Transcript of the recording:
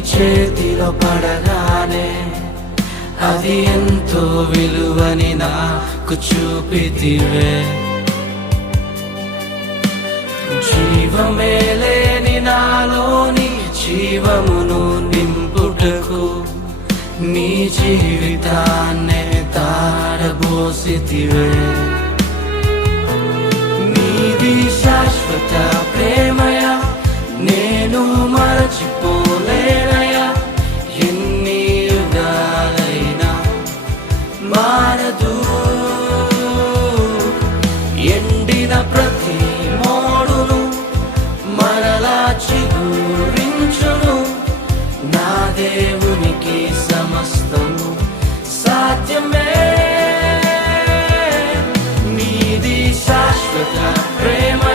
చేతిలో పడగానే అది ఎంతో విలువని నాకు చూపితివే. జీవమే లేని నాలోని జీవమును నింపుటకు నీ జీవితాన్నే తారబోసితివే. నీది శాశ్వత ప్రేమయ నేను మరచిపోలేనయా. ఎన్ని యుగాలైనా మారదు. ఎండిన ప్రతి మోడును మరలా చిగురించును. నా దేవునికి సమస్తము సాధ్యమే. నీది శాశ్వత ప్రేమ